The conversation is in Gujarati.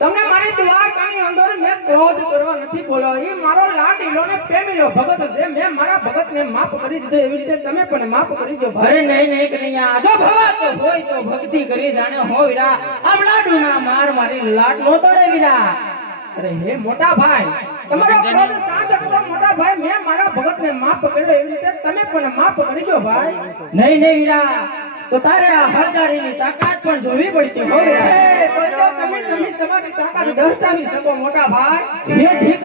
તમને મારી દ્વારકાની અંદર મેં ક્રોધ કરવા નથી બોલ્યો. એ મારો લાડીલો ને પ્રેમીલો ભગત છે. મેં મારા ભગતને માફ કરી દીધો, એવી રીતે તમે પણ માફ કરી દો. અરે નહીં નહીં કનૈયા, જો ભગત હોય તો ભક્તિ કરી જાણે હો વીરા. આમ લાડુના માર મારી લાડ નો તોડે વીરા. અરે હે મોટા ભાઈ, તમારો ક્રોધ શાંત કરો મોટા ભાઈ. મેં મારા ભગતને માફ કર્યો, એવી રીતે તમે પણ માફ કરી દો ભાઈ. નહીં નહીં વીરા, તો તારે આ હળગાડીની તાકાત પણ જોવી પડશે હો વીરા. તમે તમારી તાકાત દર્શાવી શકો મોટા ભાઈ. એ ઠીક